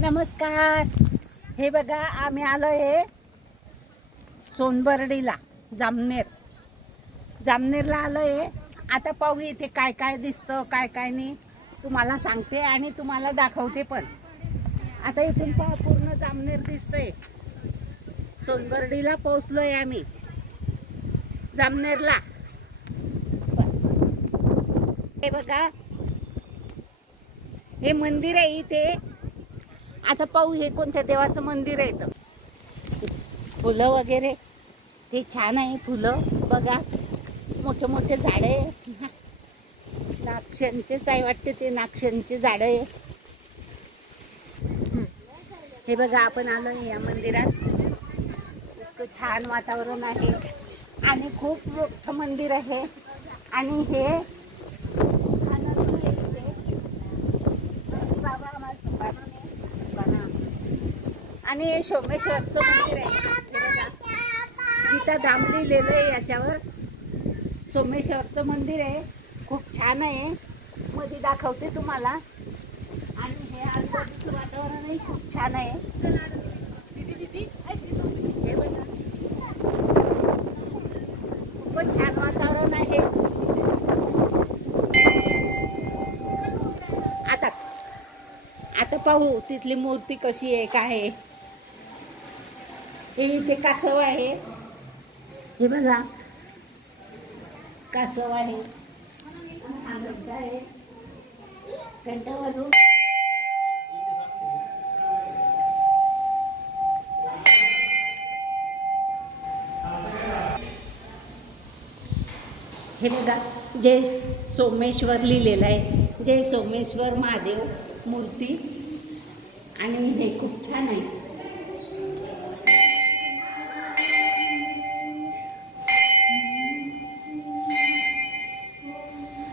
नमस्कार. हे बघा आम्ही आलो आहे सोनबर्डीला, जामनेरला आलो आहे. आता पाहू इथे काय काय दिसतं काय काय नाही, तुम्हाला सांगते आणि तुम्हाला दाखवते पण. आता इथून पहा पूर्ण जामनेर दिसतंय. सोनबर्डीला पोहोचलोय आम्ही, जामनेरला. हे बघा हे मंदिर आहे इथे. आता पाहू हे कोणत्या देवाचं मंदिर आहे. तर फुलं वगैरे हे छान आहे. फुलं बघा, मोठे मोठे झाड आहे. नागशनचेच आहे वाटते ते, नागशनचे झाड आहे. हे बघा आपण आलो या मंदिरात. इतकं छान वातावरण आहे आणि खूप मोठं मंदिर आहे. आणि हे आणि हे सोमेश्वरचं मंदिर आहे. गीता धाम लिहिलेलं आहे याच्यावर. सोमेश्वरचं मंदिर आहे, खूप छान आहे. मध्ये दाखवते तुम्हाला. आणि हे आजूबाजूचं वातावरणही खूप छान आहे. हे बघा खूपच छान वातावरण आहे. आता पाहू तिथली मूर्ती कशी आहे काय आहे. हे इथे कासव आहे. हे बघा कासव आहे. घंटा वाजवून हे बघा जय सोमेश्वर लिहिलेलं आहे. जय सोमेश्वर महादेव मूर्ती. आणि हे खूप छान आहे.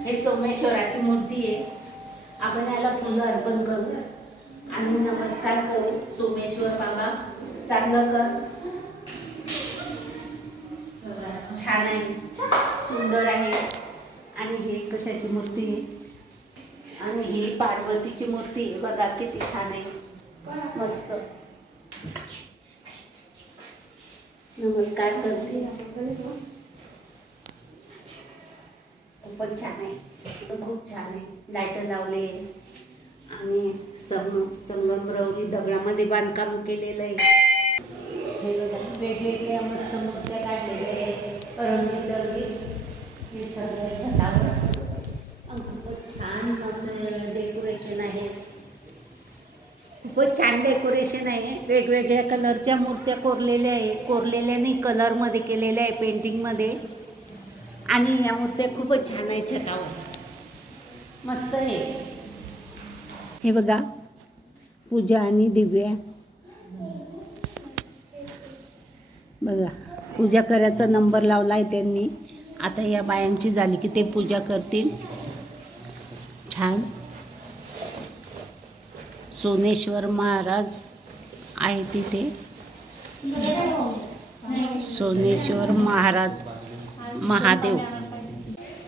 हे सोमेश्वराची मूर्ती आहे. आपण याला फुलं अर्पण करू आणि नमस्कार करू. सोमेश्वर बाबा चांगलं कर. छान आहे, सुंदर आहे. आणि हे कशाची मूर्ती आहे. आणि ही पार्वतीची मूर्ती आहे. बघा किती छान आहे, मस्त. नमस्कार करते. खूपच छान आहे, खूप छान आहे. लाईट लावले आणि संगमरवरी दगडामध्ये बांधकाम केलेलं आहे. हे बघा वेगवेगळ्या मस्त मूर्त्या काढलेल्या आहेत, रंगीबेरंगी. हे सगळं छतावर खूपच छान असं डेकोरेशन आहे. खूपच छान डेकोरेशन आहे. वेगवेगळ्या कलरच्या मूर्त्या कोरलेल्या आहे. कोरलेल्या नाही, कलरमध्ये केलेल्या आहे, पेंटिंगमध्ये. आणि या मूर्त्या खूपच छान आहे. छतावर मस्त आहे. हे बघा पूजा आणि दिव्या. बघा पूजा करायचा नंबर लावला आहे त्यांनी. आता या बायांची झाली की ते पूजा करतील. छान. सोनेश्वर महाराज आहे तिथे. सोनेश्वर महाराज महादेव.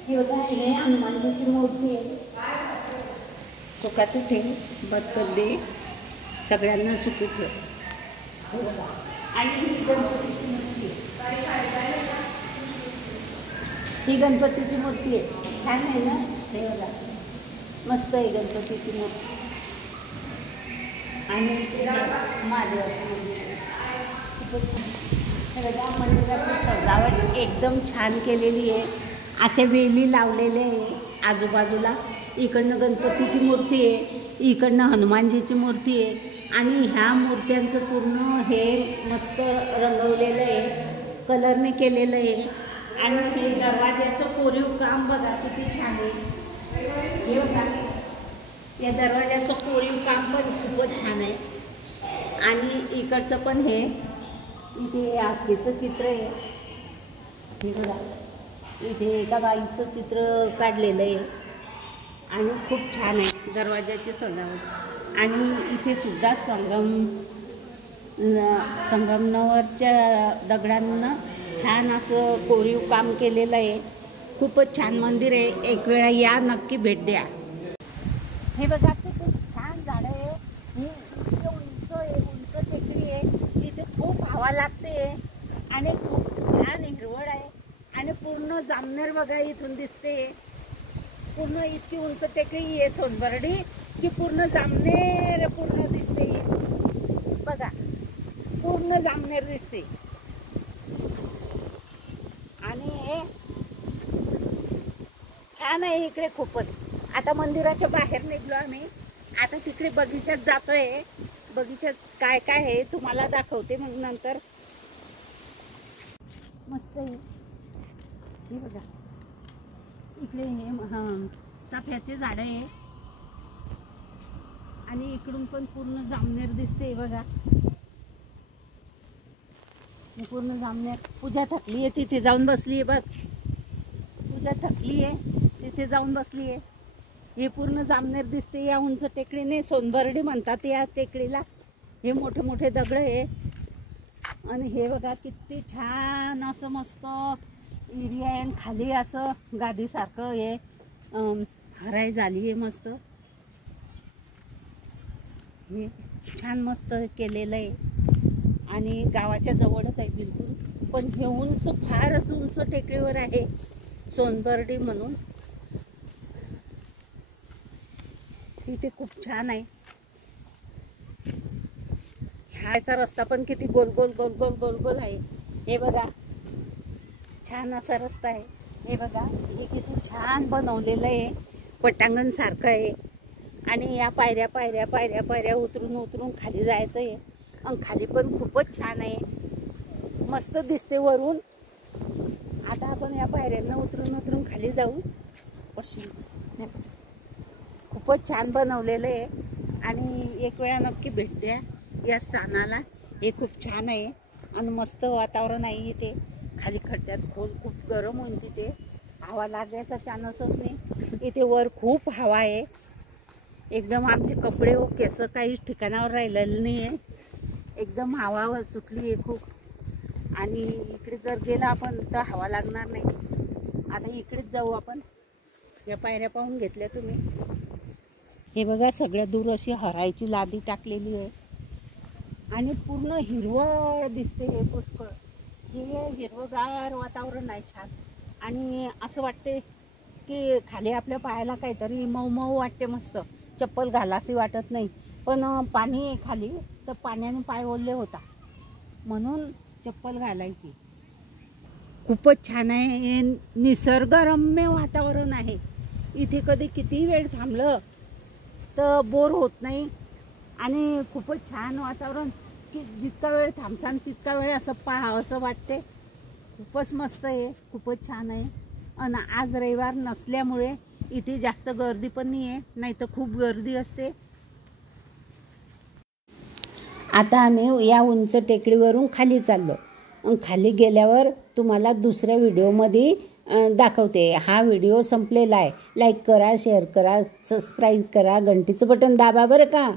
हे बघा हे हनुमानजीची मूर्ती आहे. सुखाचं ठेव, बरकत दे, सगळ्यांना सुखी ठेव. आणि ही गणपतीची मूर्ती आहे. ही गणपतीची मूर्ती आहे. छान आहे ना. हे बघा मस्त आहे गणपतीची मूर्ती. आणि महादेवाचं मंदिर आहे, खूपच छान. हे बघा मंदिराची सजावट एकदम छान केलेली आहे. असे वेली लावलेले आहे आजूबाजूला. इकडनं गणपतीची मूर्ती आहे, इकडनं हनुमानजीची मूर्ती आहे. आणि ह्या मूर्त्यांचं पूर्ण हे मस्त रंगवलेलं आहे, कलरने केलेलं आहे. आणि हे दरवाज्याचं कोरीव काम बघा किती छान आहे. हे बघा या दरवाज्याचं कोरीव काम पण खूपच छान आहे. आणि इकडचं पण हे इथे आरतीचं चित्र आहे. हे बघा इथे एका बाईचं चित्र काढलेलं आहे. आणि खूप छान आहे दरवाजाची सजावट. आणि इथे सुद्धा संगमरवरच्या दगडांना छान असं कोरीव काम केलेलं आहे. खूपच छान मंदिर आहे. एक वेळा या, नक्की भेट द्या. हे बघा खूप छान झाड आहे. उंच टेकडी आहे, इथे खूप हवा लागते आणि खूप छान हिरवळ आहे आणि पूर्ण जामनेर बघा इथून दिसते. पूर्ण इतकी उंच टेकडी आहे सोनबर्डी की पूर्ण जामनेर पूर्ण दिसते. बघा पूर्ण जामनेर दिसते आणि छान आहे इकडे खूपच. आता मंदिराच्या बाहेर निघलो आम्ही, आता तिकडे बगीच्यात जातोय. बगीच्यात काय काय आहे तुम्हाला दाखवते मग नंतर. मस्त आहे हे बघा, इकडे चाफ्याचे झाड आहे आणि इकडून पण पूर्ण जामनेर दिसते बघा. पूर्ण जामनेर. पूजा थकली आहे, तिथे जाऊन बसली आहे बघ. पूजा थकली आहे, तिथे जाऊन बसली आहे. हे पूर्ण जामनेर दिसते या उंच टेकडीने. सोनबर्डी म्हणतात या टेकडीला. हे मोठे मोठे दगड आहे आणि हे बघा किती छान असं मस्त एरिया आहे. खाली असं गादीसारखं हे हराई झाली आहे मस्त. हे छान मस्त केलेलं आहे आणि गावाच्या जवळच आहे बिलकुल. पण हे उंच फारच उंच टेकडीवर आहे सोनबर्डी म्हणून. इथे खूप छान आहे. ह्याचा रस्ता पण किती गोल गोल गोल गोल गोल गोल आहे. हे बघा छान असा रस्ता आहे. हे बघा हे किती छान बनवलेलं आहे, पटांगण सारखं आहे. आणि या पायऱ्या पायऱ्या पायऱ्या पायऱ्या उतरून उतरून खाली जायचं आहे. आणि खाली पण खूपच छान आहे, मस्त दिसते वरून. आता आपण या पायऱ्यांना उतरून उतरून खाली जाऊ. खूपच छान बनवलेलं आहे आणि एक वेळा नक्की भेट द्या या स्थानाला. हे खूप छान आहे आणि मस्त वातावरण आहे इथे. खाली खड्ड्यात खोल खूप गरम होईल तिथे, हवा लागायचा चान्सच नाही. इथे वर खूप हवा आहे एकदम. आमचे कपडे व केस काहीच ठिकाणावर राहिलेलं नाही आहे, एकदम हवा सुटली आहे खूप. आणि इकडे जर गेलं आपण तर हवा लागणार नाही. आता इकडेच जाऊ आपण. या पायऱ्या पाहून घेतल्या तुम्ही. हे बघा सगळ्या दूर अशी हरायची लादी टाकलेली आहे आणि पूर्ण हिरवळ दिसते. हे पुष्कळ हे हिरवगार वातावरण आहे छान. आणि असं वाटते की खाली आपल्या पायाला काहीतरी मऊ मऊ वाटते मस्त. चप्पल घालासी वाटत नाही, पण पाणी आहे खाली तर पाण्याने पाय ओले होता म्हणून चप्पल घालायची. खूपच छान आहे. हे निसर्गरम्य वातावरण आहे इथे. कधी किती वेळ थांबलं तर बोर होत नाही आणि खूपच छान वातावरण की जितका वेळ थांबसान तितका वेळ असं असं वाटते. खूपच मस्त आहे, खूपच छान आहे. आणि आज रविवार नसल्यामुळे इथे जास्त गर्दी पण नाही आहे, नाही तर खूप गर्दी असते. आता आम्ही या उंच टेकडीवरून खाली चाललो. खाली गेल्यावर तुम्हाला दुसऱ्या व्हिडिओमध्ये दाखवते. हा व्हिडिओ संपलेला आहे. लाईक करा, शेअर करा, सबस्क्राईब करा, घंटीचं बटन दाबा बरं का.